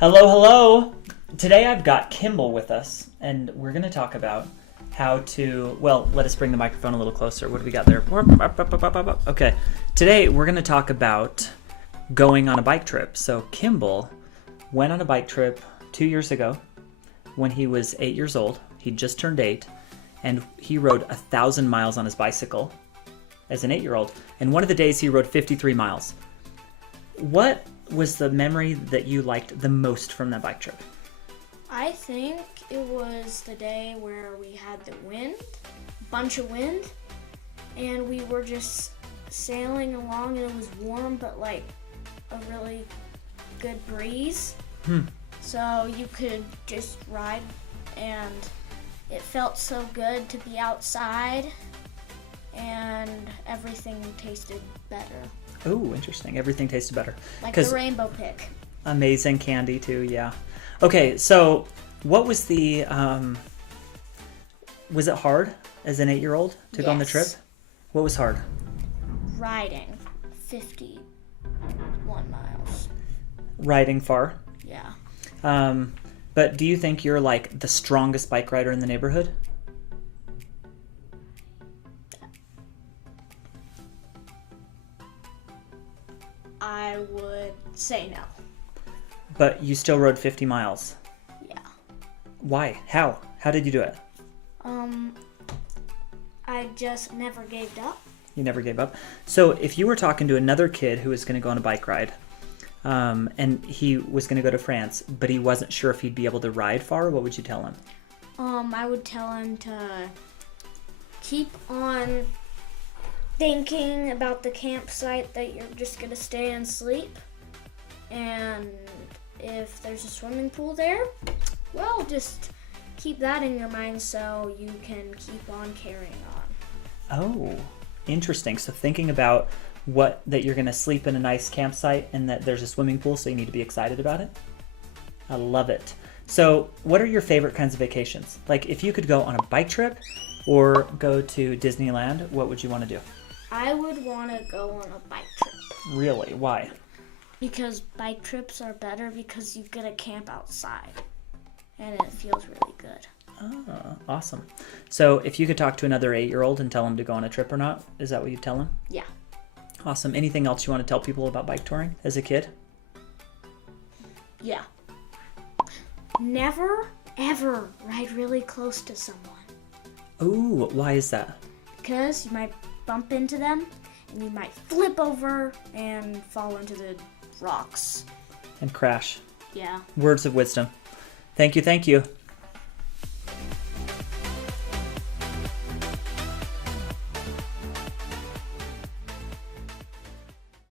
Hello, hello! Today I've got Kimball with us, and we're going to talk about how to, well, let us bring the microphone a little closer. What do we got there? Okay, today we're going to talk about going on a bike trip. So Kimball went on a bike trip 2 years ago when he was 8 years old. He just turned 8, and he rode 1,000 miles on his bicycle as an 8-year-old. And one of the days he rode 53 miles. What was the memory that you liked the most from that bike trip? I think it was the day where we had the wind, bunch of wind, and we were just sailing along and it was warm but like a really good breeze. So you could just ride and it felt so good to be outside and everything tasted better. Oh, interesting. Everything tasted better. Like the rainbow pick. Amazing candy too, yeah. Okay, so what was the, was it hard as an 8-year-old to go on the trip? What was hard? Riding 51 miles. Riding far? Yeah. But do you think you're like the strongest bike rider in the neighborhood? I would say no. But you still rode 50 miles. Yeah. Why? How? How did you do it? I just never gave up. You never gave up. So if you were talking to another kid who was going to go on a bike ride, and he was going to go to France, but he wasn't sure if he'd be able to ride far, what would you tell him? I would tell him to keep on thinking about the campsite that you're just going to stay and sleep. And if there's a swimming pool there, well, just keep that in your mind so you can keep on carrying on. Oh, interesting. So thinking about that you're going to sleep in a nice campsite and that there's a swimming pool, so you need to be excited about it. I love it. So what are your favorite kinds of vacations? Like if you could go on a bike trip or go to Disneyland, what would you want to do? I would want to go on a bike trip. Really? Why? Because bike trips are better because you get to camp outside and it feels really good. Oh, awesome. So if you could talk to another 8-year-old and tell him to go on a trip or not, is that what you'd tell him? Yeah. Awesome. Anything else you want to tell people about bike touring as a kid? Yeah. Never, ever ride really close to someone. Ooh, why is that? Because you might bump into them and you might flip over and fall into the rocks. And crash. Yeah. Words of wisdom. Thank you, thank you.